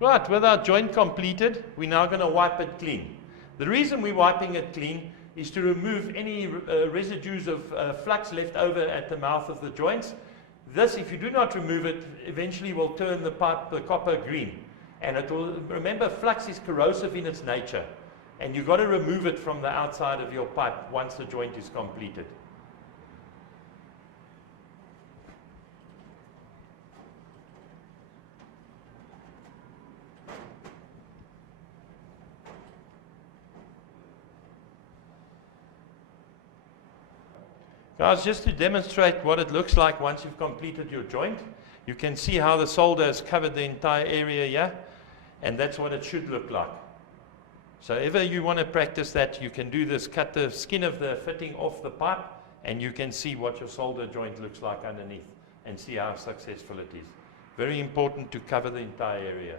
Right, with our joint completed, we're now going to wipe it clean. The reason we're wiping it clean is to remove any residues of flux left over at the mouth of the joints. This, if you do not remove it, eventually will turn the pipe, the copper, green. And it will, remember, flux is corrosive in its nature. And you've got to remove it from the outside of your pipe once the joint is completed. Guys, just to demonstrate what it looks like once you've completed your joint, you can see how the solder has covered the entire area here, and that's what it should look like. So if you want to practice that, you can do this, cut the skin of the fitting off the pipe, and you can see what your solder joint looks like underneath, and see how successful it is. Very important to cover the entire area.